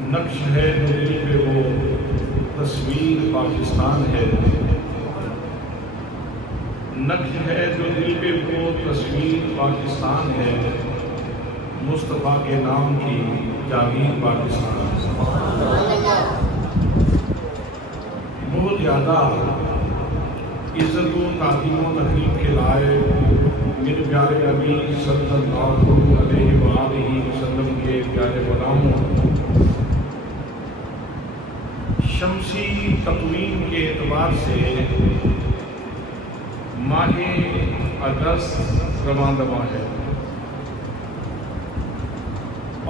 نقش ہے جو دل پہ وہ تصویر پاکستان ہے، نقش ہے جو دل پہ وہ تصویر پاکستان ہے، مصطفیٰ کے نام کی جاگیر پاکستان ہے۔ بہت زیادہ عزت و تعظیم و تکریم کے لائق میرے پیارے نبی صلی اللہ علیہ وآلہ وسلم کے پیارے غلاموں، شمسی تقویم کے اعتبار سے ماہ اگست رواں دواں ہے،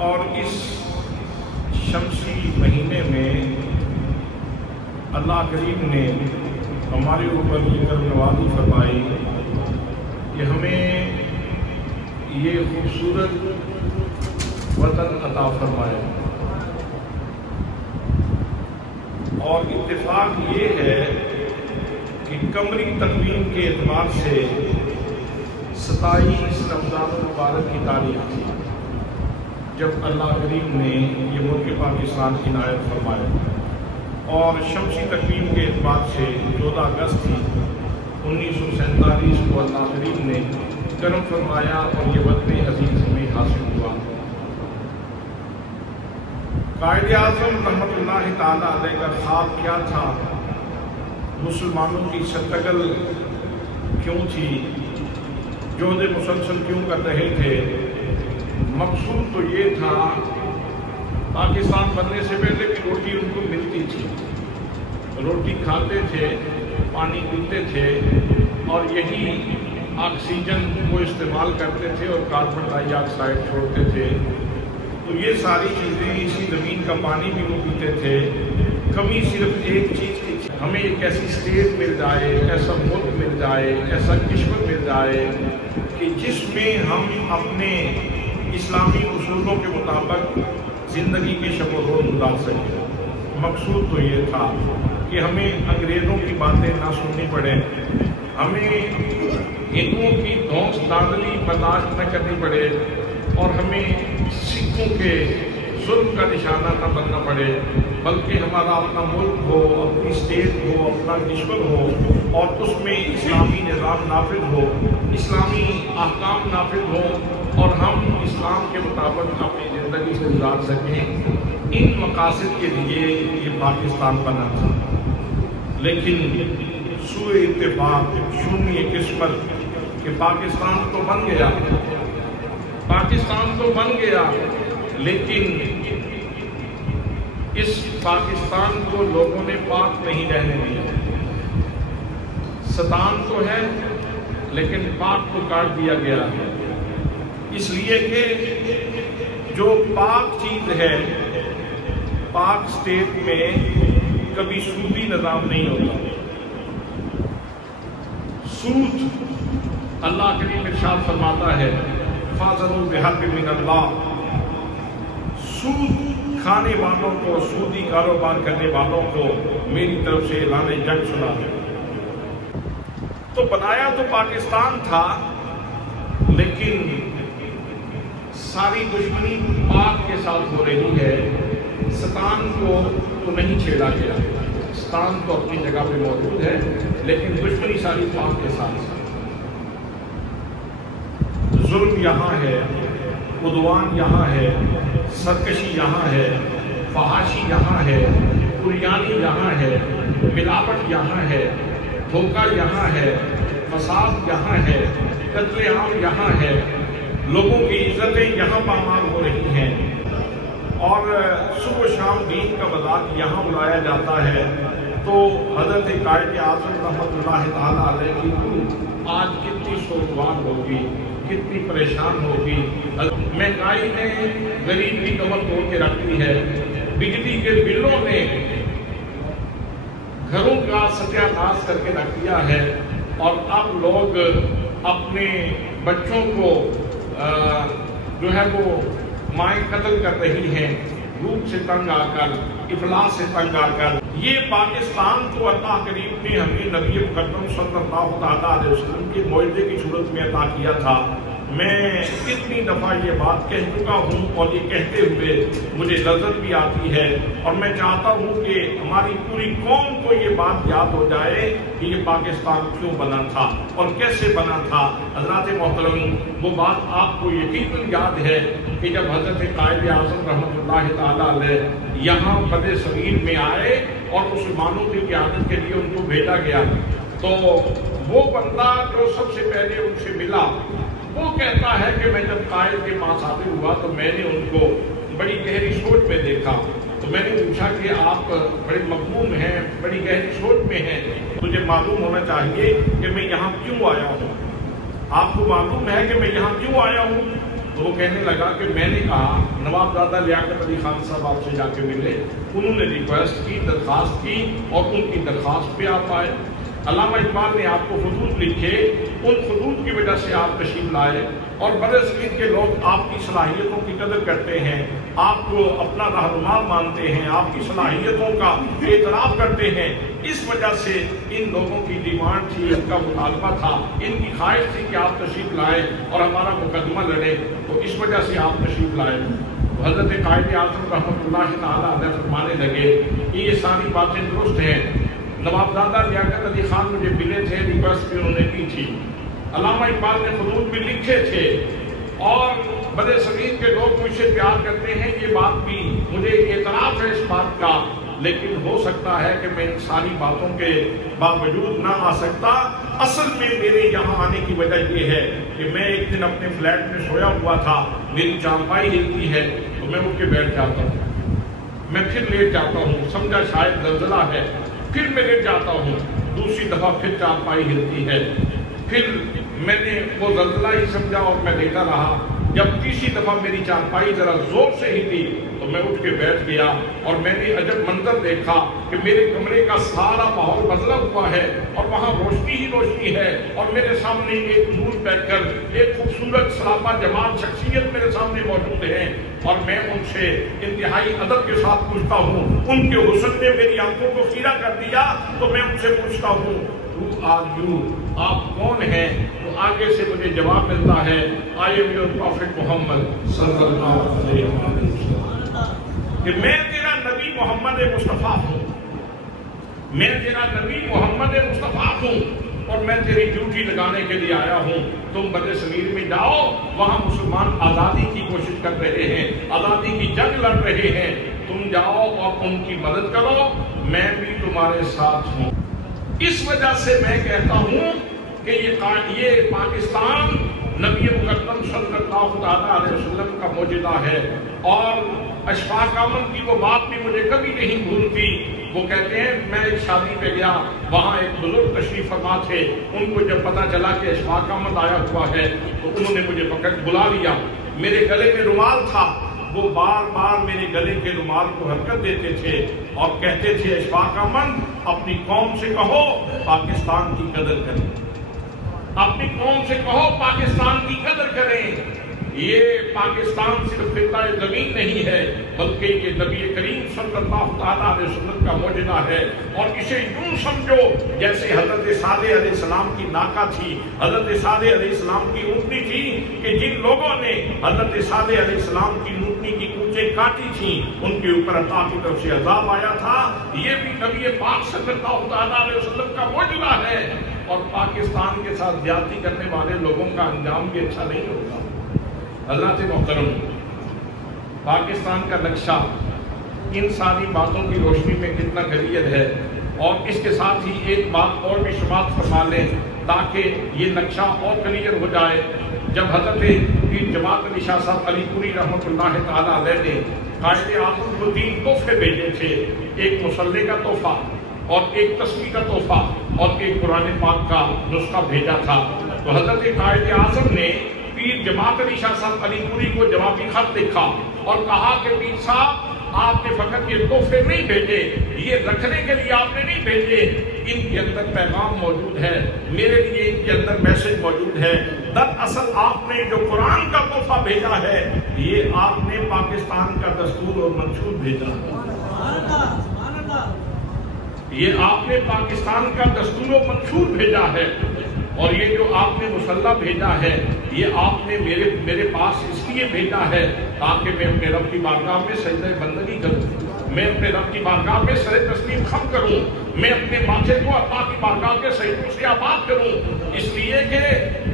اور اس شمسی مہینے میں اللہ کریم نے ہمارے اوپر یہ کرم نوازی فرمائی کہ ہمیں یہ خوبصورت وطن عطا فرمایا، اور اتفاق یہ ہے کہ قمری تقویم کے اعتبار سے 27 رمضان المبارک کی تاریخ تھی جب اللہ کریم نے یہ ملک پاکستان کی عنایت فرمایا، اور شمسی تقویم کے اعتبار سے 14 اگست تھی 1947 کو اللہ کریم نے کرم فرمایا اور یہ وطن عزیز ہمیں حاصل ہوا۔ قائد اعظم رحمۃ اللہ تعالیٰ علیہ کا خواب کیا تھا، مسلمانوں کی شتغل کیوں تھی، جہد مسلسل کیوں کر رہے تھے؟ مقصود تو یہ تھا، پاکستان بننے سے پہلے بھی روٹی ان کو ملتی تھی، روٹی کھاتے تھے، پانی پیتے تھے، اور یہی آکسیجن کو استعمال کرتے تھے اور کاربن ڈائی آکسائڈ چھوڑتے تھے، تو یہ ساری چیزیں، اسی زمین کا پانی بھی وہ پیتے تھے۔ کمی صرف ایک چیز کی تھی، ہمیں ایک ایسی اسٹیٹ مل جائے، ایسا ملک مل جائے، ایسا کشور مل جائے کہ جس میں ہم اپنے اسلامی اصولوں کے مطابق زندگی کی شب و روز گزار سکیں۔ مقصود تو یہ تھا کہ ہمیں انگریزوں کی باتیں نہ سننی پڑیں، ہمیں ہندوؤں کی دھونس دھاندلی برداشت نہ کرنی پڑے، اور ہمیں سکھوں کے ظلم کا نشانہ نہ بننا پڑے، بلکہ ہمارا اپنا ملک ہو، اپنی اسٹیٹ ہو، اپنا کشور ہو، اور اس میں اسلامی نظام نافذ ہو، اسلامی احکام نافذ ہو، اور ہم اسلام کے مطابق اپنی زندگی سے گزار سکیں۔ ان مقاصد کے لیے یہ پاکستان بنا تھا، لیکن سوء اتفاق، شومی قسمت کہ پاکستان تو بن گیا، پاکستان تو بن گیا، لیکن اس پاکستان کو لوگوں نے پاک نہیں رہنے دیا۔ ستان تو ہے لیکن پاک کو کاٹ دیا گیا ہے، اس لیے کہ جو پاک چیز ہے، پاک اسٹیٹ میں کبھی سودی نظام نہیں ہوتا۔ سود اللہ کریم ارشاد فرماتا ہے، فاضلوا بحق من اللہ، سود کھانے والوں کو، سودی کاروبار کرنے والوں کو میری طرف سے اعلان جنگ سنا ہے۔ تو بنایا تو پاکستان تھا، لیکن ساری دشمنی پاک کے ساتھ ہو رہی ہے، ستان کو تو نہیں چھیڑا گیا، ستان تو اپنی جگہ پہ موجود ہے، لیکن دشمنی ساری پاک کے ساتھ ہے۔ ظلم یہاں ہے، عدوان یہاں ہے، سرکشی یہاں ہے، فحاشی یہاں ہے، عریانی یہاں ہے، ملاوٹ یہاں ہے، دھوکہ یہاں ہے، فساد یہاں ہے، قتل عام یہاں ہے، لوگوں کی عزتیں یہاں پامال ہو رہی ہیں، اور صبح و شام دین کا مذاق یہاں بلایا جاتا ہے۔ تو حضرت قائد اعظم رحمۃ اللہ تعالیٰ علیہ کی روح آج کتنی سوگوار ہوگی، کتنی پریشان ہوگی۔ مہنگائی نے غریب کی کمر توڑ کے رکھ دی ہے، بجلی کے بلوں نے گھروں کا ستیہ ناش کر کے رکھ دیا ہے، اور اب لوگ اپنے بچوں کو جو ہے وہ مائیں قتل کر رہی ہیں، بھوک سے تنگ آ کر، افلاس سے تنگ آ کر۔ یہ پاکستان کو اللہ کریم نے ہمیں نبی مقدم صلی اللہ علیہ وسلم کے معجزے کی صورت میں عطا کیا تھا۔ میں کتنی دفعہ یہ بات کہہ چکا ہوں اور یہ کہتے ہوئے مجھے لذت بھی آتی ہے، اور میں چاہتا ہوں کہ ہماری پوری قوم کو یہ بات یاد ہو جائے کہ یہ پاکستان کیوں بنا تھا اور کیسے بنا تھا۔ حضرات محترم، وہ بات آپ کو یقیناً یاد ہے کہ جب حضرت قائد اعظم رحمۃ اللہ تعالیٰ علیہ یہاں بر صغیر میں آئے اور مسلمانوں کی قیادت کے لیے ان کو بھیجا گیا، تو وہ بندہ جو سب سے پہلے ان سے ملا وہ کہتا ہے کہ میں جب قائد کے پاس حاضر ہوا تو میں نے ان کو بڑی گہری سوچ میں دیکھا، تو میں نے پوچھا کہ آپ بڑے مغموم ہیں، بڑی گہری سوچ میں ہیں، مجھے معلوم ہونا چاہیے کہ میں یہاں کیوں آیا ہوں، آپ کو معلوم ہے کہ میں یہاں کیوں آیا ہوں؟ تو وہ کہنے لگا کہ میں نے کہا نواب زادہ لیاقت علی خان صاحب آپ سے جا کے ملے، انہوں نے ریکویسٹ کی، درخواست کی، اور ان کی درخواست پہ آپ آئے۔ علامہ اقبال نے آپ کو خطوط لکھے، ان خطوط کی وجہ سے آپ تشریف لائے، اور بر صغیر کے لوگ آپ کی صلاحیتوں کی قدر کرتے ہیں، آپ کو اپنا رہنما مانتے ہیں، آپ کی صلاحیتوں کا اعتراف کرتے ہیں۔ اس وجہ سے ان لوگوں کی ڈیمانڈ تھی، ان کا مطالبہ تھا، ان کی خواہش تھی کہ آپ تشریف لائیں اور ہمارا مقدمہ لڑیں، تو اس وجہ سے آپ تشریف لائے۔ حضرت قائد اعظم رحمۃ اللہ تعالیٰ علیہ فرمانے لگے کہ یہ ساری باتیں درست ہیں، نوابزادہ لیاقت علی خان مجھے ملے تھے، ریکویسٹ بھی انہوں نے کی تھی، علامہ اقبال نے خطوط بھی لکھے تھے، اور بر صغیر کے لوگ مجھ سے پیار کرتے ہیں، یہ بات بھی مجھے اعتراف ہے اس بات کا، لیکن ہو سکتا ہے کہ میں ان ساری باتوں کے باوجود نہ آ سکتا۔ اصل میں میرے یہاں آنے کی وجہ یہ ہے کہ میں ایک دن اپنے فلیٹ میں سویا ہوا تھا، میری چارپائی ہلتی ہے تو میں اٹھ کے بیٹھ جاتا ہوں، میں پھر لیٹ جاتا ہوں، سمجھا شاید زلزلہ ہے، پھر میں لیٹ جاتا ہوں، دوسری دفعہ پھر چارپائی ہلتی ہے، پھر میں نے وہ زلزلہ ہی سمجھا اور میں لیٹا رہا، جب تیسری دفعہ میری چارپائی ذرا زور سے ہلی تو میں اٹھ کے بیٹھ گیا، اور میں نے عجب منظر دیکھا کہ میرے کمرے کا سارا ماحول بدلا ہوا ہے اور وہاں روشنی ہی روشنی ہے، اور میرے سامنے ایک نور بیٹھ کر ایک خوبصورت سراپا جمال شخصیت میرے سامنے موجود ہے، اور میں ان سے انتہائی ادب کے ساتھ پوچھتا ہوں، ان کے حسن نے میری آنکھوں کو خیرہ کر دیا، تو میں ان سے پوچھتا ہوں Who are you؟ آپ کون ہیں؟ تو آگے سے مجھے جواب ملتا ہے I am your Prophet محمد صلی اللہ علیہ وسلم، کہ میں تیرا نبی محمد مصطفیٰ ہوں، میں تیرا نبی محمد مصطفیٰ ہوں، اور میں تیری ڈیوٹی لگانے کے لیے آیا ہوں۔ تم بر صغیر میں جاؤ، وہاں مسلمان آزادی کی کوشش کر رہے ہیں، آزادی کی جنگ لڑ رہے ہیں، تم جاؤ اور ان کی مدد کرو، میں بھی تمہارے ساتھ ہوں۔ اس وجہ سے میں کہتا ہوں کہ یہ پاکستان نبی مقدم صلی اللہ علیہ وسلم کا معجزہ ہے، اور اشفاق احمد کی وہ بات بھی مجھے کبھی نہیں بھولتی، وہ کہتے ہیں میں ایک شادی پہ گیا، وہاں ایک بزرگ تشریف فرما تھے، ان کو جب پتا چلا کہ اشفاق احمد آیا ہوا ہے تو انہوں نے مجھے پکڑ بلا لیا، میرے گلے میں رومال تھا، وہ بار بار میرے گلے کے رومال کو حرکت دیتے تھے اور کہتے تھے اشفاق احمد اپنی قوم سے کہو پاکستان کی قدر کریں، اپنی قوم سے کہو پاکستان کی قدر کریں، یہ پاکستان صرف خطہ زمین نہیں ہے بلکہ یہ نبی کریم صلی اللہ علیہ وسلم کا معجزہ ہے، اور اسے یوں سمجھو جیسے حضرت صالح علیہ السلام کی ناکہ تھی، حضرت صالح علیہ السلام کی اونٹنی تھی، کہ جن لوگوں نے حضرت صالح علیہ السلام کی اونٹنی کی کونچیں کاٹی تھیں ان کے اوپر اللہ کی طرف سے عذاب آیا تھا، یہ بھی نبی پاک صلی اللہ علیہ وسلم کا معجزہ ہے، اور پاکستان کے ساتھ زیادتی کرنے والے لوگوں کا انجام بھی اچھا نہیں ہوگا۔ اللہ سے محترم، پاکستان کا نقشہ ان ساری باتوں کی روشنی میں کتنا کلیئر ہے، اور اس کے ساتھ ہی ایک بات اور بھی سماعت فرما لیں تاکہ یہ نقشہ اور کلیئر ہو جائے۔ جب حضرت پیر جماعت علی شاہ صاحب علی پوری رحمۃ اللہ تعالیٰ علیہ نے قائد اعظم کو 3 تحفے بھیجے تھے، ایک مصلح کا تحفہ اور ایک تسبیح کا تحفہ اور ایک قرآن پاک کا نسخہ بھیجا تھا، تو حضرت قائد اعظم نے پیر جماعت علی شاہ صاحب علی پوری کو جوابی خط لکھا اور کہا کہ پیر صاحب آپ نے فقط یہ تحفے نہیں بھیجے، یہ رکھنے کے لیے آپ نے نہیں بھیجے، ان کے اندر پیغام موجود ہے، میرے لیے ان کے اندر میسج موجود ہے۔ دراصل آپ نے جو قرآن کا تحفہ بھیجا ہے یہ آپ نے پاکستان کا دستور اور منشور بھیجا ہے، یہ آپ نے پاکستان کا دستور و منشور بھیجا ہے، اور یہ جو آپ نے مصلی بھیجا ہے یہ آپ نے میرے پاس اس لیے بھیجا ہے تاکہ میں اپنے رب کی بارگاہ میں سجدہ بندگی کروں، میں اپنے رب کی بارگاہ میں سر تسلیم خم کروں، میں اپنے ماتھے کو اللہ کی بارگاہ کے سجدوں سے آباد کروں، اس لیے کہ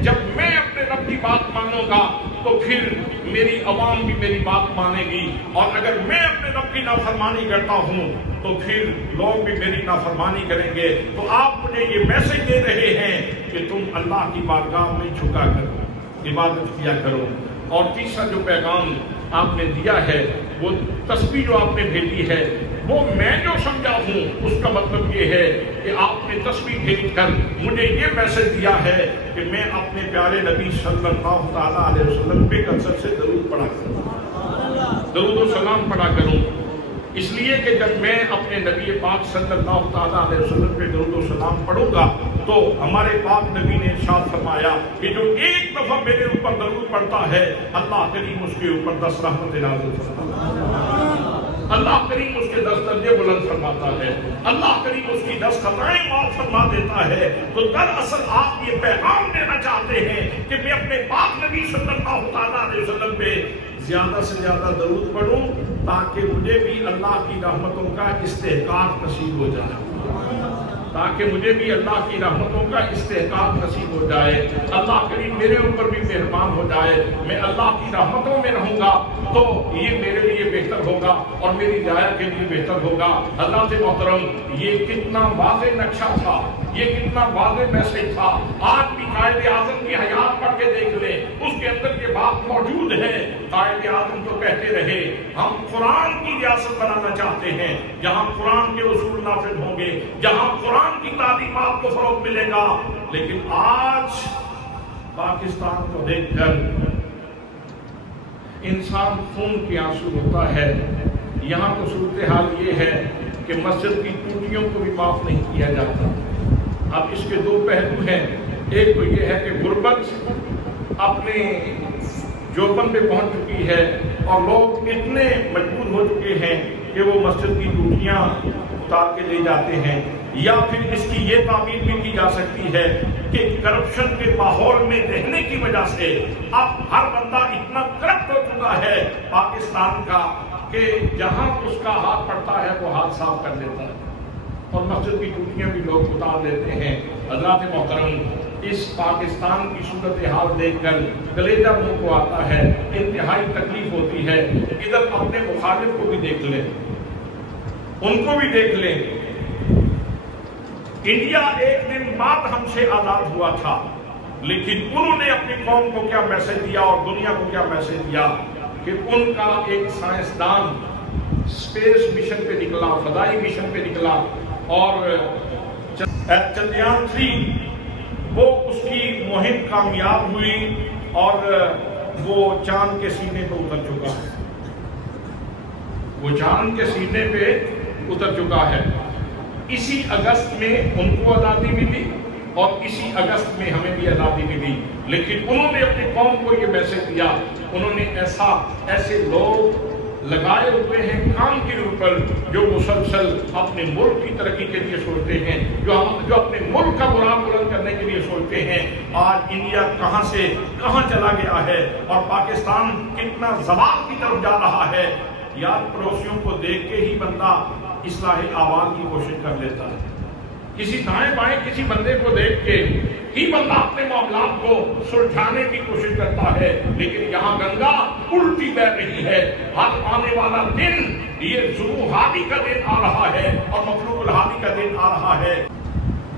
جب میں اپنے رب کی بات مانوں گا تو پھر میری عوام بھی میری بات مانے گی، اور اگر میں اپنے رب کی نافرمانی کرتا ہوں تو پھر لوگ بھی میری نافرمانی کریں گے۔ تو آپ مجھے یہ میسج دے رہے ہیں کہ تم اللہ کی بارگاہ میں جھکا کرو، عبادت کیا کرو۔ اور تیسرا جو پیغام آپ نے دیا ہے، وہ تسبیح جو آپ نے بھیجی ہے، وہ میں جو سمجھا ہوں اس کا مطلب یہ ہے کہ آپ نے تسبیح بھیج کر مجھے یہ میسج دیا ہے کہ میں اپنے پیارے نبی صلی اللہ تعالیٰ علیہ وسلم پہ کثرت سے درود پڑھا کروں، درود و سلام پڑھا کروں، اس لیے کہ جب میں اپنے نبی پاک صلی اللہ تعالیٰ علیہ وسلم پہ درود و سلام پڑھوں گا تو ہمارے پاک نبی نے ارشاد فرمایا کہ جو ایک دفعہ میرے اوپر درود پڑھتا ہے اللہ کریم اس کے اوپر 10 رحمت نازل فرماتا ہے، اللہ کریم اس کے 10 درجے بلند فرماتا ہے، اللہ کریم اس کی 10 خطائیں معاف فرما دیتا ہے۔ تو دراصل آپ یہ پیغام دینا چاہتے ہیں کہ میں اپنے پاک نبی صلی اللہ تعالیٰ علیہ وسلم پہ زیادہ سے زیادہ درود پڑھوں تاکہ مجھے بھی اللہ کی رحمتوں کا استحقاق نصیب ہو جائے، تاکہ مجھے بھی اللہ کی رحمتوں کا استحقاق نصیب ہو جائے، اللہ کریم میرے اوپر بھی مہربان ہو جائے، میں اللہ کی رحمتوں میں رہوں گا تو یہ میرے لیے بہتر ہوگا اور میری رعایا کے لیے بہتر ہوگا۔ اللہ سے محترم، یہ کتنا واضح نقشہ تھا، یہ کتنا واضح میسج تھا۔ آج بھی قائد اعظم کی حیات پڑھ کے دیکھ لیں، اس کے اندر یہ بات موجود ہے۔ قائد اعظم تو کہتے رہے ہم قرآن کی ریاست بنانا چاہتے ہیں جہاں قرآن کے اصول نافذ ہوں گے، جہاں قرآن کی تعلیمات کو فروغ ملے گا، لیکن آج پاکستان کو دیکھ کر انسان خون کے آنسو ہوتا ہے۔ یہاں تو صورتحال یہ ہے کہ مسجد کی ٹوٹیوں کو بھی معاف نہیں کیا جاتا۔ اب اس کے 2 پہلو ہیں، ایک تو یہ ہے کہ غربت اپنے جوبن پہ پہنچ چکی ہے اور لوگ اتنے مجبور ہو چکے ہیں کہ وہ مسجد کی ٹوٹیاں اتار کے لے جاتے ہیں، یا پھر اس کی یہ تعبیر بھی کی جا سکتی ہے کہ کرپشن کے ماحول میں رہنے کی وجہ سے اب ہر بندہ اتنا کرپٹ ہو چکا ہے پاکستان کا کہ جہاں اس کا ہاتھ پڑتا ہے وہ ہاتھ صاف کر لیتا ہے، اور مسجد کی ٹوٹیاں بھی لوگ اتار دیتے ہیں۔ حضرات محترم، اس پاکستان کی صورتحال دیکھ کر کلیجہ منہ کو آتا ہے، انتہائی تکلیف ہوتی ہے۔ ادھر اپنے مخالف کو بھی دیکھ لیں، ان کو بھی دیکھ لیں۔ انڈیا ایک دن بعد ہم سے آزاد ہوا تھا، لیکن انہوں نے اپنی قوم کو کیا میسج دیا اور دنیا کو کیا میسج دیا کہ ان کا ایک سائنسدان اسپیس مشن پہ نکلا، فضائی مشن پہ نکلا، اور چندریان 3 وہ اس کی مہم کامیاب ہوئی اور وہ چاند کے سینے پہ اتر چکا ہے، وہ چاند کے سینے پہ اتر چکا ہے۔ اسی اگست میں ان کو آزادی ملی اور اسی اگست میں ہمیں بھی آزادی ملی، لیکن انہوں نے اپنی قوم کو یہ میسج دیا، انہوں نے ایسے لوگ لگائے ہوئے ہیں کام کے اوپر جو مسلسل اپنے ملک کی ترقی کے لیے سوچتے ہیں، جو اپنے ملک کا برام بلند کرنے کے لیے سوچتے ہیں۔ آج انڈیا کہاں سے کہاں چلا گیا ہے اور پاکستان کتنا زوال کی طرف جا رہا ہے۔ یار پڑوسیوں کو دیکھ کے ہی بندہ اصلاح احوال کی کوشش کر لیتا ہے، کسی دائیں بائیں کسی بندے کو دیکھ کے ہی بندہ اپنے معاملات کو سلجھانے کی کوشش کرتا ہے، لیکن یہاں گنگا الٹی بہہ رہی ہے۔ ہر آنے والا دن یہ ظلم حالی کا دن آ رہا ہے اور مخلوق الحالی کا دن آ رہا ہے۔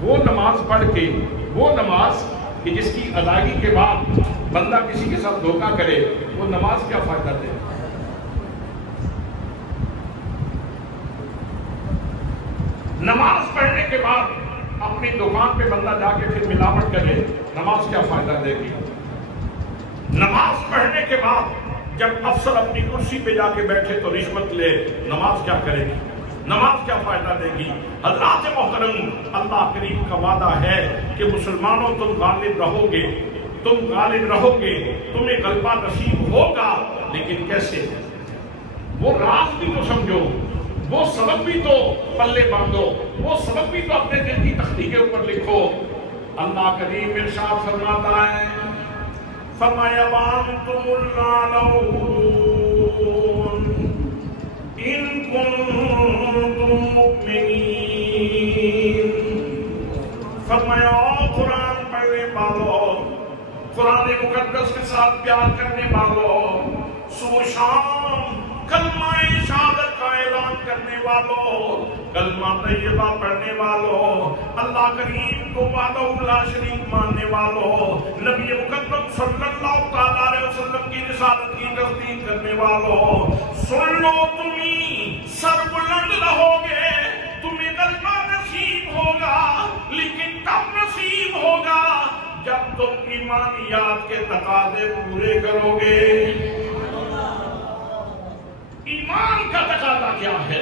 وہ نماز پڑھ کے، وہ نماز کہ جس کی ادائیگی کے بعد بندہ کسی کے ساتھ دھوکہ کرے، وہ نماز کیا فائدہ دے؟ نماز پڑھنے کے بعد اپنی دکان پہ بندہ جا کے پھر ملاوٹ کرے، نماز کیا فائدہ دے گی؟ نماز پڑھنے کے بعد جب افسر اپنی کرسی پہ جا کے بیٹھے تو رشوت لے، نماز کیا کرے گی؟ نماز کیا فائدہ دے گی؟ حضرات محترم، اللہ کریم کا وعدہ ہے کہ مسلمانوں تم غالب رہو گے، تم غالب رہو گے، تمہیں غلبہ نصیب ہوگا، لیکن کیسے؟ وہ راز بھی تو سمجھو، وہ سبق بھی تو پلے باندھو، وہ سبق بھی تو اپنے دل کی تختی کے اوپر لکھو۔ اللہ کریم ارشاد فرماتا ہے فرمایا وَأَنْتُمُ الْأَعْلَوْنَ إِن كُنتُم مُؤْمِنِينَ فرمایا قرآن پڑھنے والوں، قرآن مقدس کے ساتھ پیار کرنے والوں، صبح شام کلمہ شہادت کا اعلان کرنے والوں، کلمہ طیبہ پڑھنے والوں، اللہ کریم کو وحدہ لا شریک ماننے والوں، نبی مقدم صلی اللہ علیہ وسلم کی رسالت کی تصدیق کرنے والوں، سن لو تمہیں سر بلند رہو گے، تمہیں کلمہ نصیب ہوگا، لیکن کب نصیب ہوگا جب تم ایمانیات کے تقاضے پورے کرو گے۔ ایمان کا تقاضا کیا ہے؟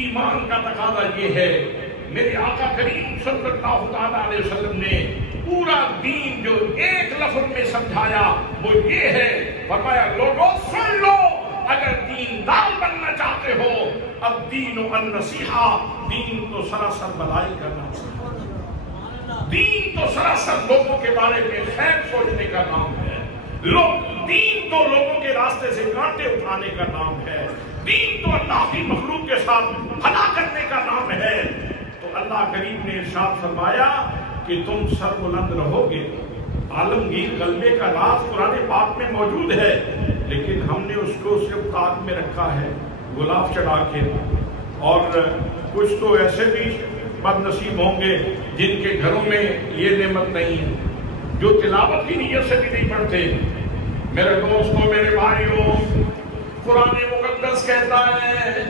ایمان کا تقاضا یہ ہے، میرے آقا کریم صلی اللہ علیہ وسلم نے پورا دین جو ایک لفظ میں سمجھایا وہ یہ ہے، فرمایا لوگوں سن لو، اگر دیندار بننا چاہتے ہو الدین النصیحہ، دین تو سراسر بھلائی کرنا چاہیے، دین تو سراسر لوگوں کے بارے میں خیر سوچنے کا نام ہے، دین تو لوگوں کے راستے سے کانٹے اٹھانے کا نام ہے، دین تو اللہ کی مخلوق کے ساتھ بھلا کرنے کا نام ہے۔ تو اللہ کریم نے ارشاد فرمایا کہ تم سر بلند رہو گے۔ عالمگیر غلبے کا راز قرآن پاک میں موجود ہے، لیکن ہم نے اس کو صرف تاج میں رکھا ہے غلاف چڑھا کے، اور کچھ تو ایسے بھی بد نصیب ہوں گے جن کے گھروں میں یہ نعمت نہیں ہے، جو تلاوت کی نیت سے بھی نہیں پڑھتے۔ میرے دوستوں، میرے بھائیوں، قرآن مقدس کہتا ہے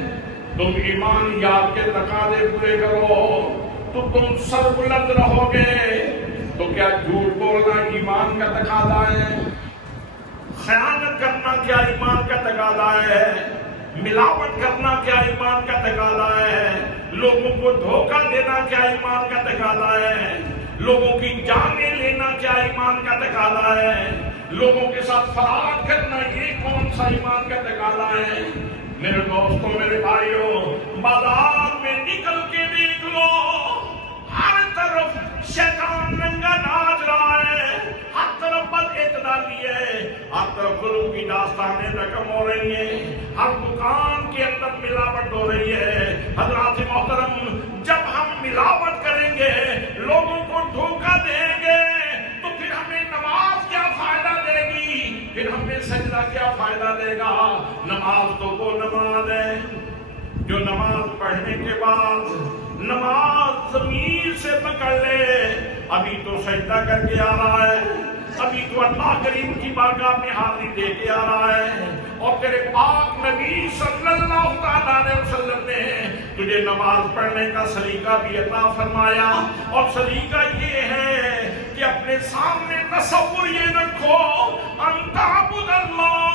تم ایمانیات کے تقاضے پورے کرو تو تم سر بلند رہو گے۔ تو کیا جھوٹ بولنا ایمان کا تقاضا ہے؟ خیانت کرنا کیا ایمان کا تقاضا ہے؟ ملاوٹ کرنا کیا ایمان کا تقاضا ہے؟ لوگوں کو دھوکہ دینا کیا ایمان کا تقاضا ہے؟ لوگوں کی جانیں لینا کیا ایمان کا تقاضا ہے؟ لوگوں کے ساتھ فرار کرنا یہ کون سا ایمان کا تقاضا ہے؟ میرے دوستوں، میرے بھائیوں، بازار میں نکل کے دیکھ لو، ہر طرف شیطان ننگا ناچ رہا ہے، ہر طرف بد اعتدالی ہے، ہر طرف ظلم کی داستانیں رقم ہو رہی ہیں، ہر دکان کے اندر ملاوٹ ہو رہی ہے۔ حضرات محترم، جب ہم ملاوٹ کریں گے، لوگوں کو دھوکہ دیں گے، تو پھر ہمیں نماز کیا فائدہ دے گی؟ پھر ہمیں سجدہ کیا فائدہ دے گا؟ نماز تو وہ نماز ہے جو نماز پڑھنے کے بعد نماز ضمیر سے پکڑ لے، ابھی تو سجدہ کر کے آ رہا ہے، ابھی تو اللہ کریم کی بارگاہ میں حاضری دے کے آ رہا ہے، اور تیرے پاک نبی صلی اللہ علیہ وسلم نے تجھے نماز پڑھنے کا سلیقہ بھی عطا فرمایا، اور سلیقہ یہ ہے کہ اپنے سامنے تصور یہ رکھو ان تعبد اللہ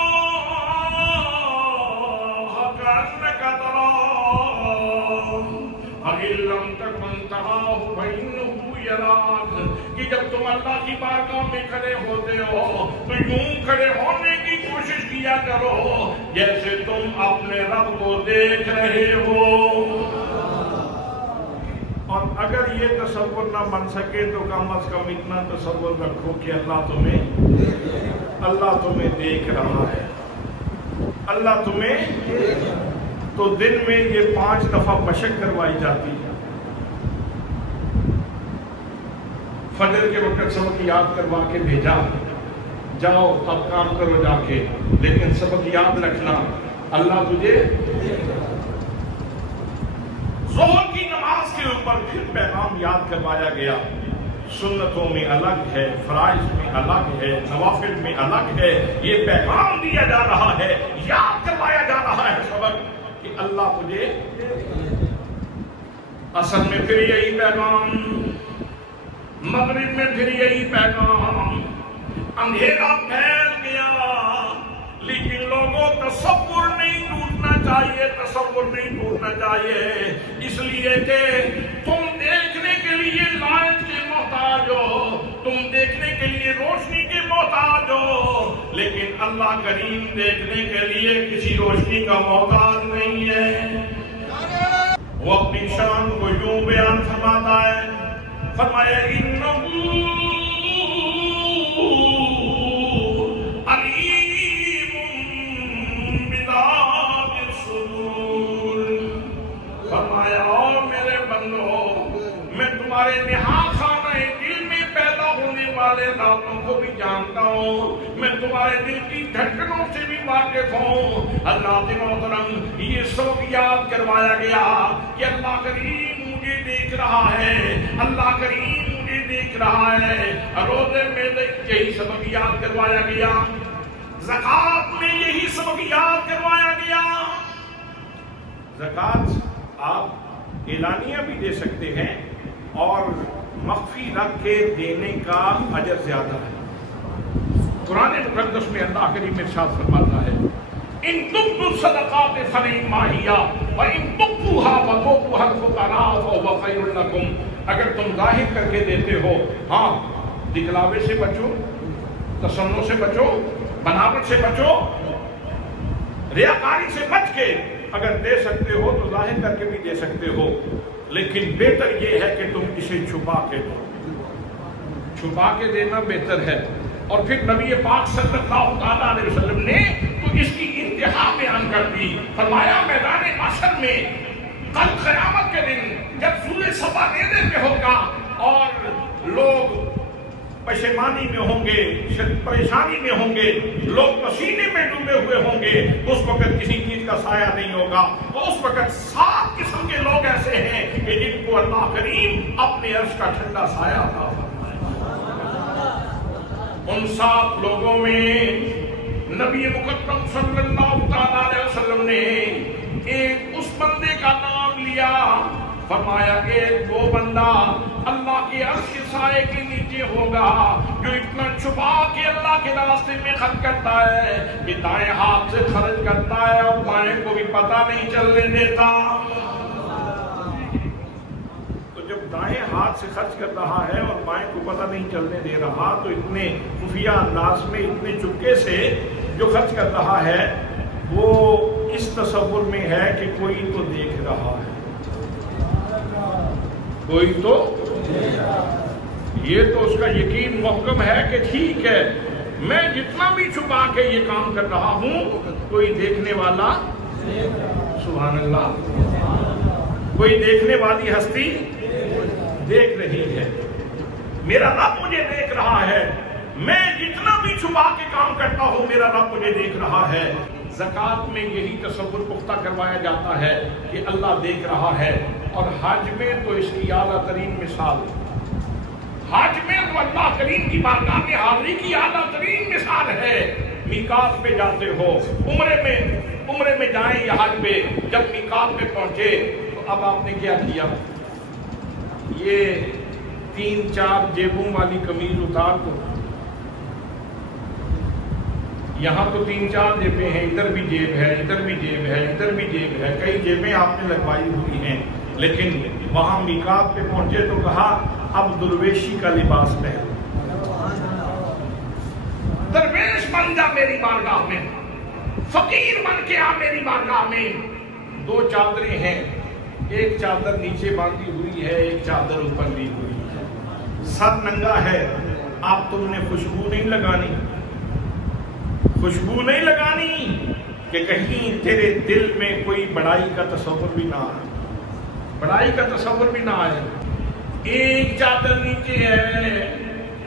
کأنک تراہ فإن لم تكن تراه فإنه يراك، کہ جب تم اللہ کی بارگاہ میں کھڑے ہوتے ہو تو یوں کھڑے ہونے کی کوشش کیا کرو جیسے تم اپنے رب کو دیکھ رہے ہو۔ اور اگر یہ تصور نہ بن سکے تو کم از کم اتنا تصور رکھو کہ اللہ تمہیں دیکھ رہا ہے، اللہ تمہیں، تو دن میں یہ 5 دفعہ مشق کروائی جاتی ہے۔ فجر کے وقت سبق یاد کروا کے بھیجا، جاؤ اب کام کرو جا کے، لیکن سبق یاد رکھنا اللہ تجھے۔ ظہر کی نماز کے اوپر پھر پیغام یاد کروایا گیا، سنتوں میں الگ ہے، فرائض میں الگ ہے، نوافل میں الگ ہے، یہ پیغام دیا جا رہا ہے، یاد کروایا جا رہا ہے سبق کہ اللہ تجھے۔ اصل میں پھر یہی پیغام، مغرب میں پھر یہی پیغام، اندھیرا پھیل گیا، لیکن لوگوں تصور نہیں ٹوٹنا چاہیے، تصور نہیں ٹوٹنا چاہیے، اس لیے کہ تم دیکھنے کے لیے لائٹ کے محتاج ہو، تم دیکھنے کے لیے روشنی کے محتاج ہو، لیکن اللہ کریم دیکھنے کے لیے کسی روشنی کا محتاج نہیں ہے۔ وہ اپنی شان کو یوں بیان فرماتا ہے فرمایا انہو علیم بذات الصدور، فرمایا میرے بندو میں تمہارے نہا خانہ دل میں پیدا ہونے والے راتوں کو بھی جانتا ہوں، میں تمہارے دل کی دھڑکنوں سے بھی واقف ہوں۔ اللہ محترم یہ سب یاد کروایا گیا کہ اللہ کریم مجھے دیکھ رہا ہے، اللہ کریم مجھے دیکھ رہا ہے۔ روزے میں یہی سبق یاد کروایا گیا، زکوٰۃ میں یہی سبق یاد کروایا گیا۔ زکوٰۃ آپ اعلانیہ بھی دے سکتے ہیں اور مخفی رکھ کے دینے کا اجر زیادہ ہے۔ قرآن مقدس میں اللہ کریم ارشاد فرماتا ہے ان تبدوا الصدقات فانما هي وان تخفوها وتؤتوها الفقراء فهو خير لكم، اگر تم ظاہر کر کے دیتے ہو، ہاں دکھلاوے سے بچو، تصنع سے بچو، بناوٹ سے بچو، ریاکاری سے بچ کے اگر دے سکتے ہو تو ظاہر کر کے بھی دے سکتے ہو، لیکن بہتر یہ ہے کہ تم اسے چھپا کے دو، چھپا کے دینا بہتر ہے۔ اور پھر نبی پاک صلی اللہ تعالیٰ علیہ وسلم نے تو اس کی انتہا بیان کر دی، فرمایا میدان محشر میں کل قیامت کے دن جب سورج صفا دینے پہ ہوگا اور لوگ پشیمانی میں ہوں گے، پریشانی میں ہوں گے، لوگ پسینے میں ڈوبے ہوئے ہوں گے، اس وقت کسی چیز کا سایہ نہیں ہوگا، تو اس وقت 7 قسم کے لوگ ایسے ہیں کہ جن کو اللہ کریم اپنے عرش کا ٹھنڈا سایہ عطا فرمائے۔ ان 7 لوگوں میں نبی مقدم صلی اللہ تعالیٰ علیہ وسلم نے ایک اس بندے کا نام لیا، فرمایا ایک وہ بندہ اللہ کے عرش کے سائے کے نیچے ہوگا جو اتنا چھپا کے اللہ کے راستے میں خرچ کرتا ہے کہ دائیں ہاتھ سے خرچ کرتا ہے اور بائیں کو بھی پتہ نہیں چلنے دیتا۔ تو جب دائیں ہاتھ سے خرچ کر رہا ہے اور بائیں کو پتہ نہیں چلنے دے رہا تو اتنے خفیہ انداز میں، اتنے چپکے سے جو خرچ کر رہا ہے وہ اس تصور میں ہے کہ کوئی تو دیکھ رہا ہے، کوئی تو، یہ تو اس کا یقین محکم ہے کہ ٹھیک ہے میں جتنا بھی چھپا کے یہ کام کر رہا ہوں کوئی دیکھنے والا، سبحان اللہ، کوئی دیکھنے والی ہستی دیکھ رہی ہے، میرا رب مجھے دیکھ رہا ہے، میں جتنا بھی چھپا کے کام کرتا ہوں میرا رب مجھے دیکھ رہا ہے۔ زکوٰۃ میں یہی تصور پختہ کروایا جاتا ہے کہ اللہ دیکھ رہا ہے، اور حج میں تو اس کی اعلیٰ ترین مثال، حج میں تو اللہ کریم کی بارگاہ میں حاضری کی اعلیٰ ترین مثال ہے۔ میقات پہ جاتے ہو، عمرے میں جائیں یا حج پہ، جب میقات پہ پہنچے تو اب آپ نے کیا کیا، یہ 3-4 جیبوں والی قمیض اتار دو، یہاں تو 3-4 جیبیں ہیں، ادھر بھی جیب ہے، ادھر بھی جیب ہے، ادھر بھی جیب ہے، کئی جیبیں آپ نے لگوائی ہوئی ہیں، لیکن وہاں میقات پہ پہنچے تو کہا اب درویشی کا لباس پہن، درویش بن جا میری بارگاہ میں، فقیر بن کے آ میری بارگاہ میں۔ 2 چادریں ہیں، ایک چادر نیچے باندھی ہوئی ہے، ایک چادر اوپر لی ہوئی ہے، سر ننگا ہے، آپ تم نے خوشبو نہیں لگانی، خوشبو نہیں لگانی کہ کہیں تیرے دل میں کوئی بڑائی کا تصور بھی نہ آئے، بڑائی کا تصور بھی نہ آئے۔ ایک چادر نیچے ہے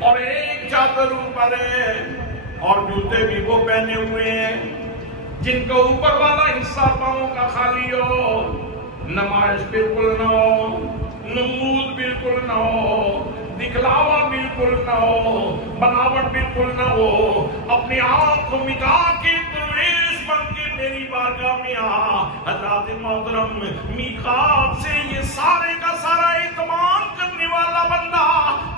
اور ایک چادر اوپر ہے، اور جوتے بھی وہ پہنے ہوئے ہیں جن کا اوپر والا حصہ پاؤں کا خالی ہو، نمائش بالکل نہ ہو، نمود بالکل نہ ہو، دکھلاوا بالکل نہ ہو، بناوٹ بالکل نہ ہو، اپنے آپ کو مٹا کے درویش بن کے میری بارگاہ میں آ۔ حضرات محترم، میقات سے یہ سارے کا سارا اہتمام کرنے والا بندہ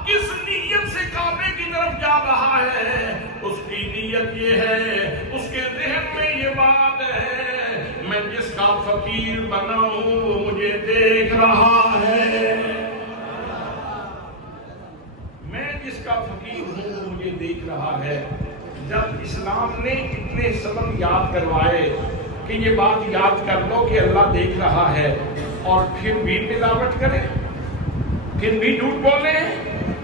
کس نیت سے کعبے کی طرف جا رہا ہے، اس کی نیت یہ ہے، اس کے ذہن میں یہ بات ہے، میں جس کا فقیر بنا ہوں وہ مجھے دیکھ رہا ہے، میں جس کا فقیر ہوں وہ مجھے دیکھ رہا ہے۔ جب اسلام نے اتنے سبق یاد کروائے کہ یہ بات یاد کر لو کہ اللہ دیکھ رہا ہے، اور پھر بھی ملاوٹ کرے، پھر بھی جھوٹ بولیں،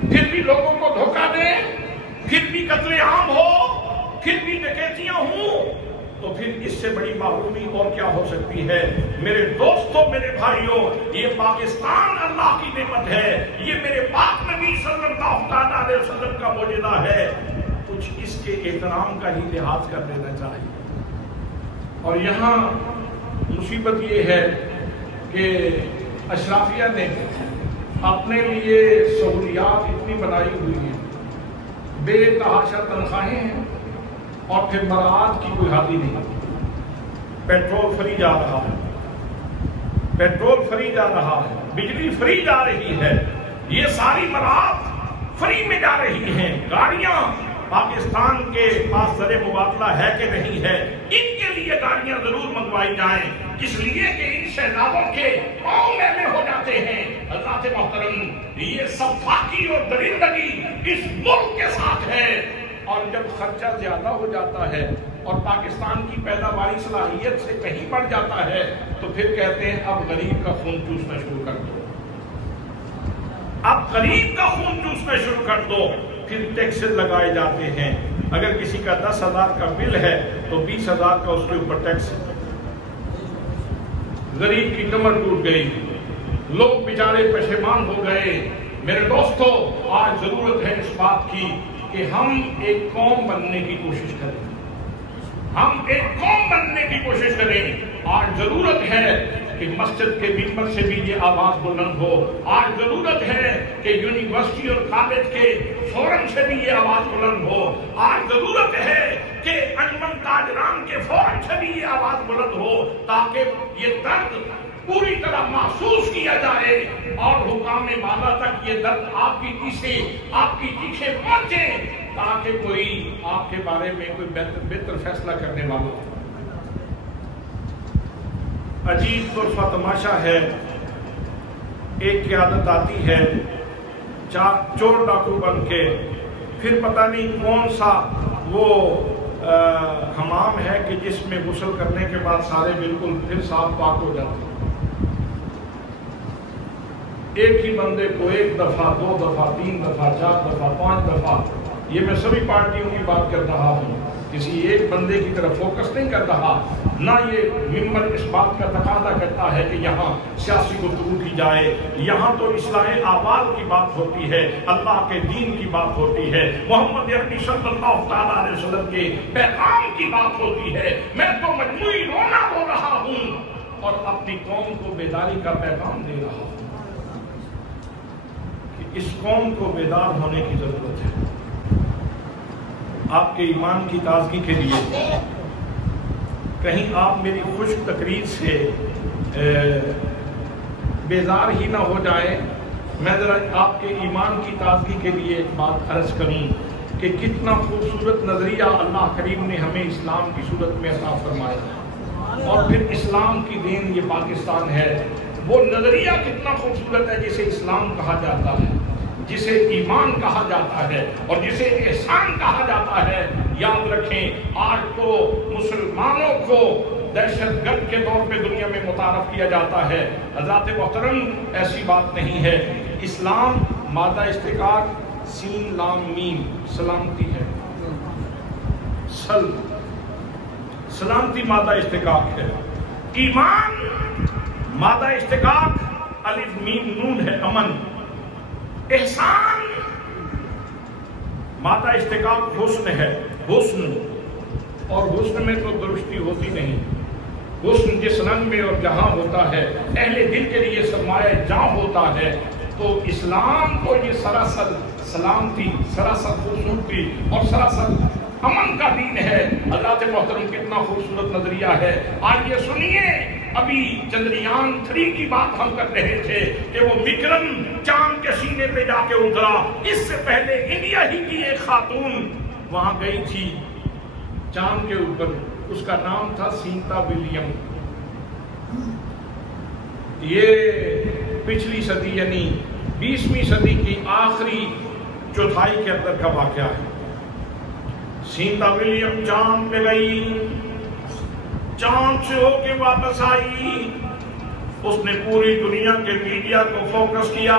پھر بھی لوگوں کو دھوکہ دیں، پھر بھی قتل عام ہو، پھر بھی ڈکیتیاں ہوں، تو پھر اس سے بڑی معلومی اور کیا ہو سکتی ہے؟ میرے دوستوں، میرے بھائیوں، یہ پاکستان اللہ کی نعمت ہے، یہ میرے پاک نبی صلی اللہ علیہ وسلم کا معجزہ ہے، کچھ اس کے احترام کا ہی لحاظ کر لینا چاہیے۔ اور یہاں مصیبت یہ ہے کہ اشرافیہ نے اپنے لیے سہولیات اتنی بنائی ہوئی ہیں، بے تحاشا تنخواہیں ہیں، اور پھر مراعات کی کوئی حد ہی نہیں۔ پیٹرول فری جا رہا ہے، پیٹرول فری جا رہا ہے، بجلی فری جا رہی ہے، یہ ساری مراعات فری میں جا رہی ہیں۔ گاڑیاں پاکستان کے پاس زر مبادلہ ہے کہ نہیں ہے، ان کے لیے گاڑیاں ضرور منگوائی جائیں، اس لیے کہ ان شہزادوں کے پاؤں میں ہو جاتے ہیں۔ حضرات محترم، یہ سب فاقی اور درندگی اس ملک کے ساتھ ہے، اور جب خرچہ زیادہ ہو جاتا ہے اور پاکستان کی پیداواری صلاحیت سے کہیں بڑھ جاتا ہے تو پھر کہتے ہیں اب غریب کا خون چوسنا شروع کر دو، اب غریب کا خون چوسنا شروع کر دو۔ پھر ٹیکسز لگائے جاتے ہیں، اگر کسی کا 10,000 کا بل ہے تو 20,000 کا اس کے اوپر ٹیکس۔ غریب کی کمر ٹوٹ گئی، لوگ بیچارے پشیمان ہو گئے۔ میرے دوستو، آج ضرورت ہے اس بات کی کہ ہم ایک قوم بننے کی کوشش کریں، ہم ایک قوم بننے کی کوشش کریں۔ آج ضرورت ہے کہ مسجد کے ممبر سے بھی یہ آواز بلند ہو، آج ضرورت ہے کہ یونیورسٹی اور کالج کے فورم سے بھی یہ آواز بلند ہو، آج ضرورت ہے کہ انجمن تاجران کے فورم سے بھی یہ آواز بلند ہو، تاکہ یہ درد پوری طرح محسوس کیا جائے اور حکام بالا تک یہ درد آپ کی چیخیں پہنچے، تاکہ کوئی آپ کے بارے میں کوئی بہتر فیصلہ کرنے والا ہو۔ عجیب طرفہ تماشا ہے، ایک قیادت آتی ہے چور ڈاکو بن کے، پھر پتہ نہیں کون سا وہ حمام ہے کہ جس میں غسل کرنے کے بعد سارے بالکل پھر صاف پاک ہو جاتے ہیں۔ ایک ہی بندے کو 1 دفعہ 2 دفعہ 3 دفعہ 4 دفعہ 5 دفعہ، یہ میں سبھی پارٹیوں کی بات کر رہا ہوں، کسی ایک بندے کی طرف فوکس نہیں کر رہا، نہ یہ ممبر اس بات کا تقاضا کرتا ہے کہ یہاں سیاسی گفتگو کی جائے، یہاں تو اصلاح احوال کی بات ہوتی ہے، اللہ کے دین کی بات ہوتی ہے، محمد عربی صلی اللہ علیہ وسلم کے پیغام کی بات ہوتی ہے۔ میں تو مجموعی رونا ہو رہا ہوں اور اپنی قوم کو بیداری کا پیغام دے رہا ہوں کہ اس قوم کو بیدار ہونے کی ضرورت ہے۔ آپ کے ایمان کی تازگی کے لیے کہیں آپ میری خشک تقریر سے بیزار ہی نہ ہو جائیں، میں ذرا آپ کے ایمان کی تازگی کے لیے ایک بات عرض کروں کہ کتنا خوبصورت نظریہ اللہ کریم نے ہمیں اسلام کی صورت میں عطا فرمایا، اور پھر اسلام کی دین یہ پاکستان ہے۔ وہ نظریہ کتنا خوبصورت ہے جسے اسلام کہا جاتا ہے، جسے ایمان کہا جاتا ہے اور جسے احسان کہا جاتا ہے۔ یاد رکھیں، آج تو مسلمانوں کو دہشت گرد کے طور پہ دنیا میں متعارف کیا جاتا ہے۔ حضرات محترم، ایسی بات نہیں ہے۔ اسلام مادہ اشتقاق سین لام میم سلامتی ہے، سلامتی مادہ اشتقاق ہے۔ ایمان مادہ اشتقاق الف میم نون ہے، امن۔ احسان مادہ اشتقاق حسن ہے، حسن، اور حسن میں تو درستی ہوتی نہیں۔ حسن جس رنگ میں اور جہاں ہوتا ہے، اہل دل کے لیے سرمایہ جاں ہوتا ہے۔ تو اسلام کو یہ سراسر سلامتی، سراسر خوبصورتی اور سراسر امن کا دین ہے۔ حضرات محترم، کتنا خوبصورت نظریہ ہے۔ آج یہ سنیے، ابھی چندریان 3 کی بات ہم کر رہے تھے کہ وہ وکرم چاند کے سینے پہ جا کے اترا۔ اس سے پہلے انڈیا ہی کی ایک خاتون وہاں گئی تھی چاند کے اوپر، اس کا نام تھا سینتا ولیم۔ یہ پچھلی صدی یعنی 20ویں صدی کی آخری چوتھائی کے اندر کا واقعہ ہے۔ سینتا ولیم چاند پہ گئی، چاند سے ہو کے واپس آئی، اس نے پوری دنیا کے میڈیا کو فوکس کیا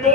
2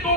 2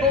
2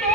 2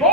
2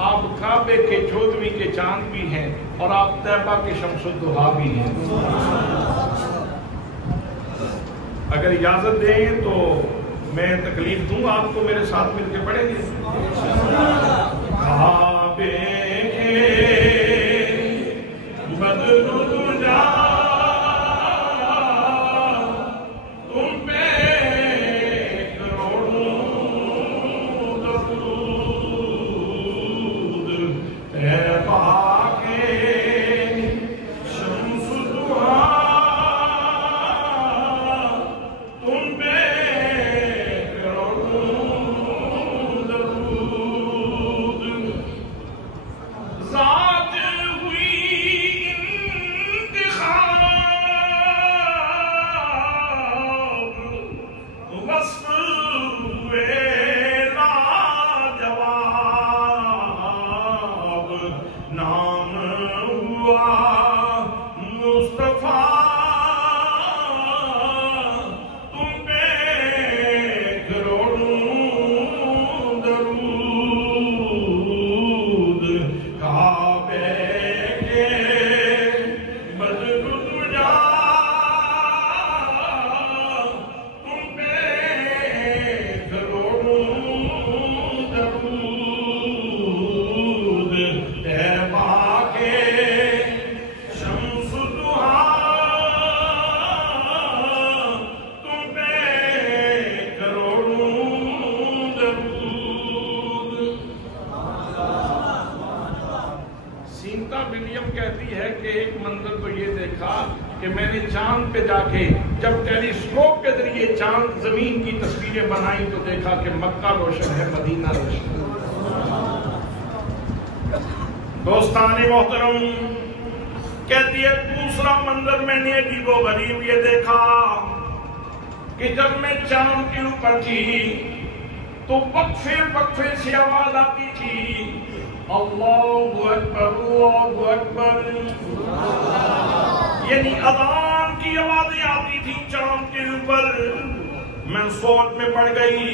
آپ کعبے کے 14ویں کے چاند بھی ہیں اور آپ طیبہ کے شمس الضحیٰ بھی ہیں۔ اگر اجازت دیں تو میں تکلیف دوں آپ کو، میرے ساتھ مل کے پڑھیں گے۔ کعبے کے بدر جا تم پہ کروڑوں درود، طیبہ کے شمس الضحیٰ تم پہ کروڑوں درود، ذات ہوئی انتخاب، وصف ہوئے لاجواب، نام ہوا مصطفیٰ تم پہ کروڑوں درود، کعبے کے بدر جا تم پہ کروڑوں درود، طیبہ کے شمس الضحیٰ تم پہ کروڑوں درود۔ سینتا ولیم کہتی ہے کہ ایک منظر تو یہ دیکھا کہ میں نے چاند پہ جا کے جب ٹیلیسکوپ کے ذریعے چاند زمین کی تصویریں بنائی تو دیکھا کہ مکہ روشن ہے، مدینہ روشن ہے۔ دوستان محترم، کہتی ہے دوسرا منظر میں نے عجیب و غریب یہ دیکھا کہ جب میں چاند کے اوپر تھی تو وقفے وقفے سے آواز آتی تھی، اللہ اکبر اللہ اکبر، یعنی اذان کی آوازیں آتی تھی چاند کے اوپر۔ میں سوچ میں پڑ گئی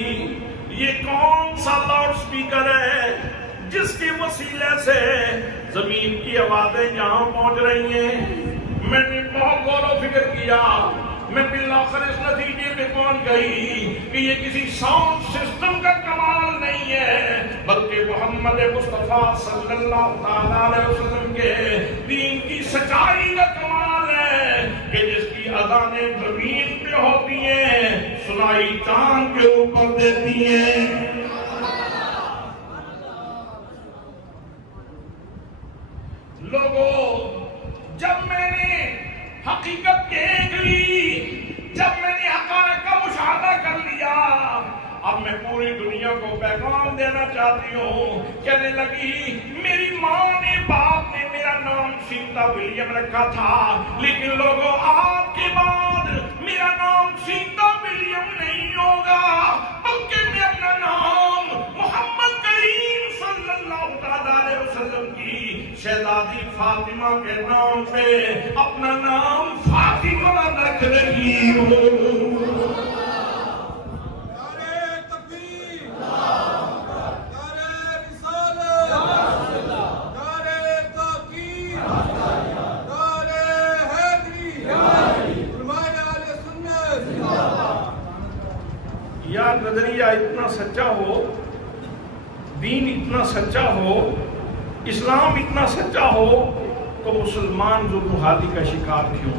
یہ کون سا لاؤڈ سپیکر ہے جس کے وسیلے سے زمین کی آوازیں یہاں پہنچ رہی ہیں۔ میں نے بہت غور و فکر کیا، میں بالآخر اس نتیجے پہ پہنچ گئی کہ یہ کسی ساؤنڈ سسٹم کا کمال نہیں ہے بلکہ محمد مصطفیٰ صلی اللہ علیہ وسلم کے دین کی سچائی کا کمال ہے کہ جس کی اذانیں زمین پہ ہوتی ہیں سنائی چاند کے اوپر دیتی ہیں۔ لوگوں، جب میں نے حقیقت دیکھ لی، جب میں نے حقائق کا مشاہدہ کر لیا، اب میں پوری دنیا کو پیغام دینا چاہتی ہوں۔ کہنے لگی میری ماں نے باپ نے میرا نام سینتا ولیم رکھا تھا، لیکن لوگوں آج کے بعد میرا نام سینتا ولیم نہیں ہوگا بلکہ میں اپنا نام محمد کریم صلی اللہ علیہ وسلم کی شہزادی فاطمہ کے نام پہ اپنا نام فاطمہ رکھ رہی ہوں۔ یار نظریہ اتنا سچا ہو، دین اتنا سچا ہو، اسلام اتنا سچا ہو تو مسلمان ظلم و حادی کا شکار کیوں؟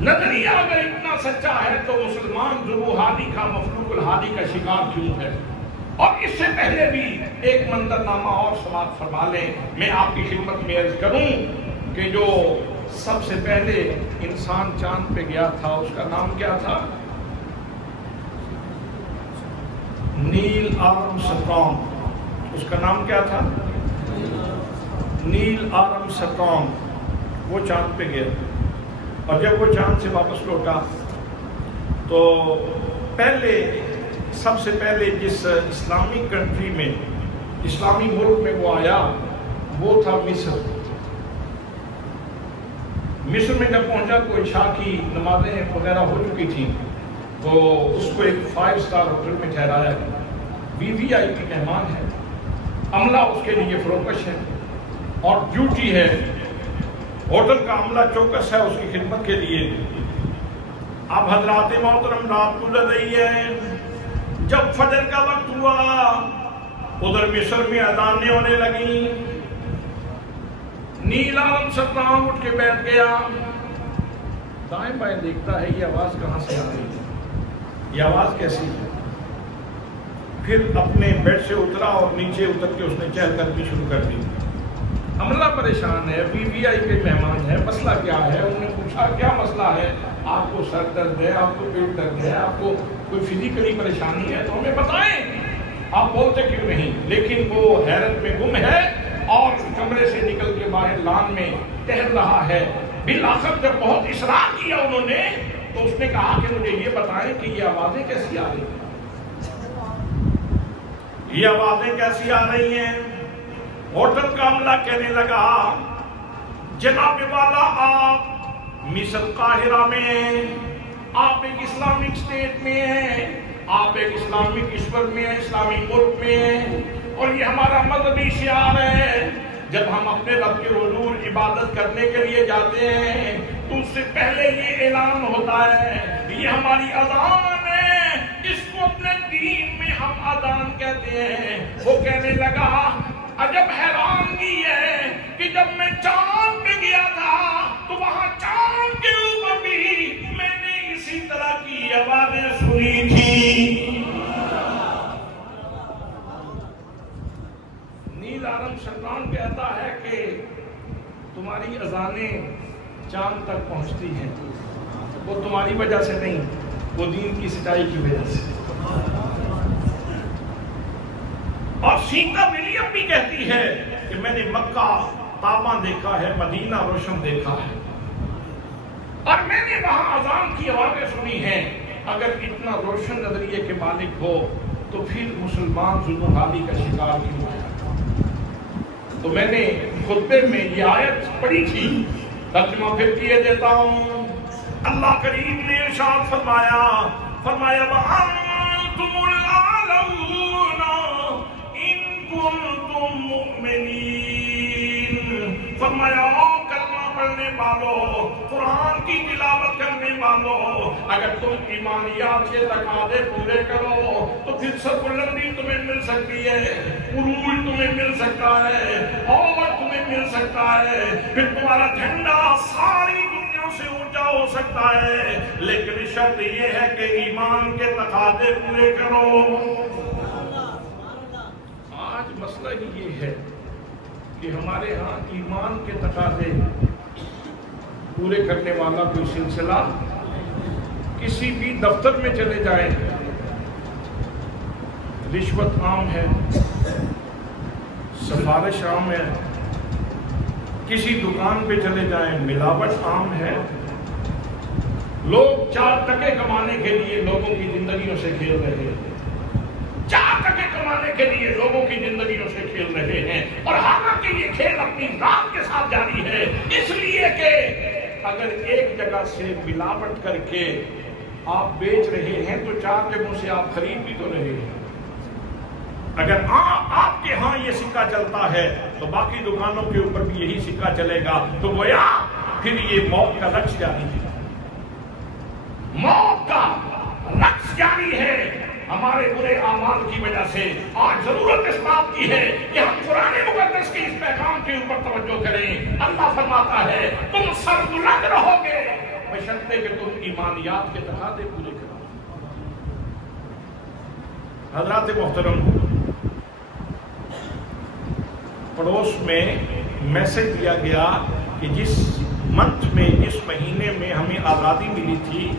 نظریہ اگر اتنا سچا ہے تو مسلمان ظلم و حادی کا، مخلوق الحادی کا شکار کیوں ہے؟ اور اس سے پہلے بھی ایک منظرنامہ اور سماعت فرما لیں۔ میں آپ کی خدمت میں عرض کروں کہ جو سب سے پہلے انسان چاند پہ گیا تھا اس کا نام کیا تھا؟ نیل آرمسٹرانگ۔ اس کا نام کیا تھا؟ نیل آرمسٹرانگ۔ وہ چاند پہ گیا اور جب وہ چاند سے واپس لوٹا تو سب سے پہلے جس اسلامی کنٹری میں، اسلامی ملک میں وہ آیا وہ تھا مصر۔ مصر میں جب پہنچا تو عشاء کی نمازیں وغیرہ ہو چکی تھیں وہ اس کو ایک 5 اسٹار ہوٹل میں ٹھہرایا گیا، VVIP مہمان ہے، عملہ اس کے لیے فروکش ہے اور ڈیوٹی ہے، ہوٹل کا عملہ چوکس ہے اس کی خدمت کے لیے۔ اب حضرات محترم رات گزر رہی ہے، جب فجر کا وقت ہوا ادھر مصر میں اذانیں ہونے لگیں، نیل عالم سلطان اٹھ کے بیٹھ گیا، دائیں بائیں دیکھتا ہے یہ آواز کہاں سے آ رہی ہے، یہ آواز کیسی ہے؟ پھر اپنے بیڈ سے اترا اور نیچے اتر کے اس نے چہل قدمی شروع کر دی۔ عملہ پریشان ہے، VVIP مہمان ہے، مسئلہ کیا ہے؟ انہوں نے پوچھا کیا مسئلہ ہے؟ آپ کو سر درد ہے، آپ کو پیٹ درد ہے، آپ کو کوئی فزیکلی پریشانی ہے تو ہمیں بتائیں، آپ بولتے کیوں نہیں؟ لیکن وہ حیرت میں گم ہے اور کمرے سے نکل کے باہر لان میں ٹہل رہا ہے۔ بالآخر جب بہت اصرار کیا انہوں نے تو اس نے کہا کہ مجھے یہ بتائیں کہ یہ آوازیں کیسی آ رہی ہیں، یہ آوازیں کیسی آ رہی ہیں؟ ہوٹل کا عملہ کہنے لگا جناب والا آپ مصر قاہرہ میں ہیں، آپ ایک اسلامک اسٹیٹ میں ہیں، آپ ایک اسلامک ایشور میں ہیں، اسلامی ملک میں ہیں، اور یہ ہمارا مذہبی شعار ہے جب ہم اپنے رب کے حضور عبادت کرنے کے لیے جاتے ہیں تو اس سے پہلے یہ اعلان ہوتا ہے یہ ہماری اذان ہے، اس کو اپنے دین میں ہم اذان کہتے ہیں۔ وہ کہنے لگا عجب حیرانگی ہے کہ جب میں چاند پہ گیا تھا تو وہاں چاند کے اوپر بھی میں نے اسی طرح کی آوازیں سنی تھی۔ نیل عالم سلطان کہتا ہے کہ تمہاری اذانیں چاند تک پہنچتی ہیں، وہ تمہاری وجہ سے نہیں، وہ دین کی سچائی کی وجہ سے۔ اور سیتا ولیم بھی کہتی ہے کہ میں نے مکہ تاباں دیکھا ہے، مدینہ روشن دیکھا ہے، اور میں نے وہاں اذان کی آوازیں سنی ہیں۔ اگر اتنا روشن نظریے کے مالک ہو تو پھر مسلمان ظلم و حالی کا شکار کیوں ہے؟ تو میں نے خطبے میں یہ آیت پڑھی تھی، ترجمہ پھر کیے دیتا ہوں۔ اللہ کریم نے ارشاد فرمایا وَأَنْتُمُ الْأَعْلَوْنَ إِن كُنتُم مُؤْمِنِينَ، فرمایا کلمہ پڑھنے والوں، قرآن کی تلاوت کرنے والوں، اگر تم ایمانیات کے تقاضے پورے کرو تو پھر سربلندی تمہیں مل سکتی ہے، عروج تمہیں مل سکتا ہے، اور تمہیں مل سکتا ہے، پھر تمہارا جھنڈا ساری دنیا سے اونچا ہو سکتا ہے، لیکن شرط یہ ہے کہ ایمان کے تقاضے پورے کرو۔ آج مسئلہ ہی یہ ہے کہ ہمارے ہاں ایمان کے تقاضے پورے کرنے والا کوئی سلسلہ، کسی بھی دفتر میں چلے جائیں رشوت عام ہے، سفارش عام ہے، کسی دکان پہ چلے جائیں ملاوٹ عام ہے، لوگ 4 ٹکے کمانے کے لیے لوگوں کی زندگیوں سے کھیل رہے ہیں، 4 ٹکے کمانے کے لیے لوگوں کی زندگیوں سے کھیل رہے ہیں، اور حالانکہ یہ کھیل اپنی ذات کے ساتھ جاری ہے، اس لیے کہ اگر ایک جگہ سے ملاوٹ کر کے آپ بیچ رہے ہیں تو 4 جگہوں سے آپ خرید بھی تو رہے ہیں۔ اگر آپ کے ہاں یہ سکہ چلتا ہے تو باقی دکانوں کے اوپر بھی یہی سکہ چلے گا، تو گویا پھر یہ موت کا رقص جاری ہے، موت کا رقص جاری ہے ہمارے برے اعمال کی وجہ سے۔ آج ضرورت اس بات کی ہے کہ ہم قرآن مقدس کے اس پیغام کے اوپر توجہ کریں۔ اللہ فرماتا ہے تم سربلند رہو گے بشرطے کہ تم ایمانیات کے تقاضے پورے کرو۔ حضرات محترم، پڑوس میں میسج دیا گیا کہ جس منتھ میں، جس مہینے میں ہمیں آزادی ملی تھی،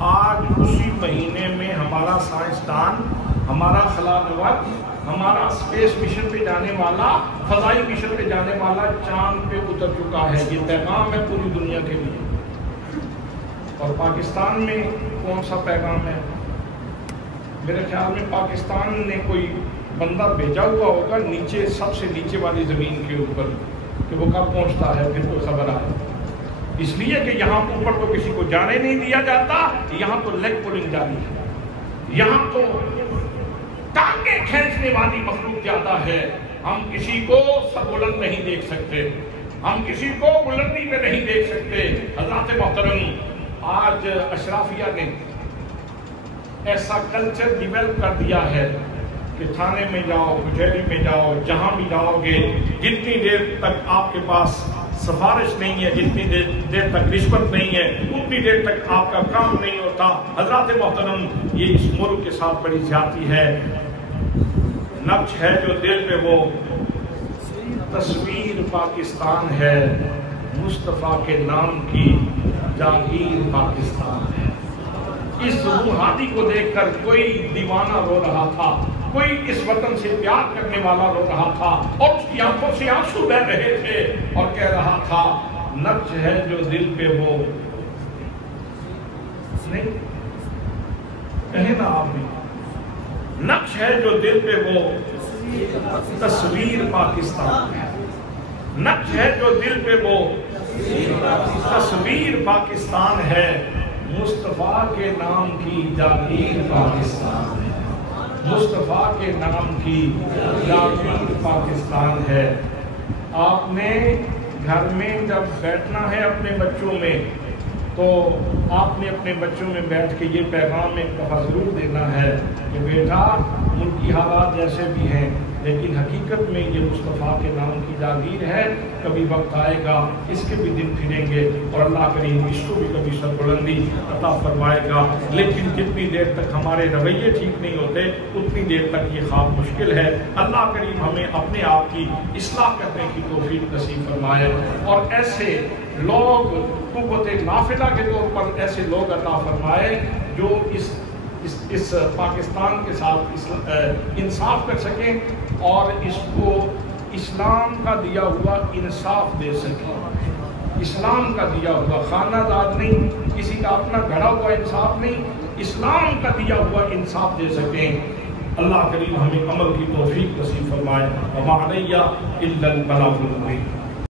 آج اسی مہینے میں ہمارا سائنسدان، ہمارا خلا نورد، ہمارا اسپیس مشن پہ جانے والا، فضائی مشن پہ جانے والا چاند پہ اتر چکا ہے۔ یہ پیغام ہے پوری دنیا کے لیے۔ اور پاکستان میں کون سا پیغام ہے؟ میرے خیال میں پاکستان نے کوئی بندہ بھیجا ہوا ہوگا نیچے، سب سے نیچے والی زمین کے اوپر، کہ وہ کب پہنچتا ہے، پھر کوئی خبر آئے۔ اس لیے کہ یہاں اوپر تو کسی کو جانے نہیں دیا جاتا، یہاں تو لیگ پولنگ جاری ہے، یہاں تو ٹانگیں کھینچنے والی مخلوق زیادہ ہے۔ ہم کسی کو سر بلند نہیں دیکھ سکتے، ہم کسی کو بلندی میں نہیں دیکھ سکتے۔ حضرات محترم، آج اشرافیہ نے ایسا کلچر ڈیولپ کر دیا ہے کہ تھانے میں جاؤ، کچہری میں جاؤ، جہاں بھی جاؤ گے، جتنی دیر تک آپ کے پاس سفارش نہیں ہے، جتنی دیر تک رشوت نہیں ہے، اتنی دیر تک آپ کا کام نہیں ہوتا۔ حضرات محترم، یہ اس ملک کے ساتھ بڑی زیادتی ہے۔ نقش ہے جو دل پہ وہ تصویر پاکستان ہے، مصطفیٰ کے نام کی جاگیر پاکستان ہے۔ اس روحانی کو دیکھ کر کوئی دیوانہ رو رہا تھا، کوئی اس وطن سے پیار کرنے والا رو رہا تھا، اور اس کی آنکھوں سے آنسو بہ رہے تھے اور کہہ رہا تھا نقش ہے جو دل پہ وہ نہیں کہے نا آپ بھی، نقش ہے جو دل پہ وہ تصویر پاکستان ہے، نقش ہے جو دل پہ وہ تصویر پاکستان ہے، مصطفیٰ کے نام کی جاگیر پاکستان ہے، مصطفیٰ کے نام کی جاگیر پاکستان ہے۔ آپ نے گھر میں جب بیٹھنا ہے اپنے بچوں میں تو آپ نے اپنے بچوں میں بیٹھ کے یہ پیغام ایک دفعہ ضرور دینا ہے کہ بیٹا ملکی حالات جیسے بھی ہیں لیکن حقیقت میں یہ مصطفیٰ کے نام کی جاگیر ہے، کبھی وقت آئے گا اس کے بھی دن پھریں گے اور اللہ کریم اس کو بھی کبھی سربلندی عطا فرمائے گا۔ لیکن جتنی دیر تک ہمارے رویے ٹھیک نہیں ہوتے اتنی دیر تک یہ خواب مشکل ہے۔ اللہ کریم ہمیں اپنے آپ کی اصلاح کرنے کی توفیق نصیب فرمائے اور ایسے لوگ قوت نافذہ کے طور پر ایسے لوگ عطا فرمائے جو اس پاکستان کے ساتھ انصاف کر سکیں اور اس کو اسلام کا دیا ہوا انصاف دے سکیں، اسلام کا دیا ہوا، خانہ دار نہیں، کسی کا اپنا گھڑا ہوا انصاف نہیں، اسلام کا دیا ہوا انصاف دے سکیں۔ اللہ کریم ہمیں عمل کی توفیق نصیب فرمائے۔ وما علیہ الا البلاغ المبین۔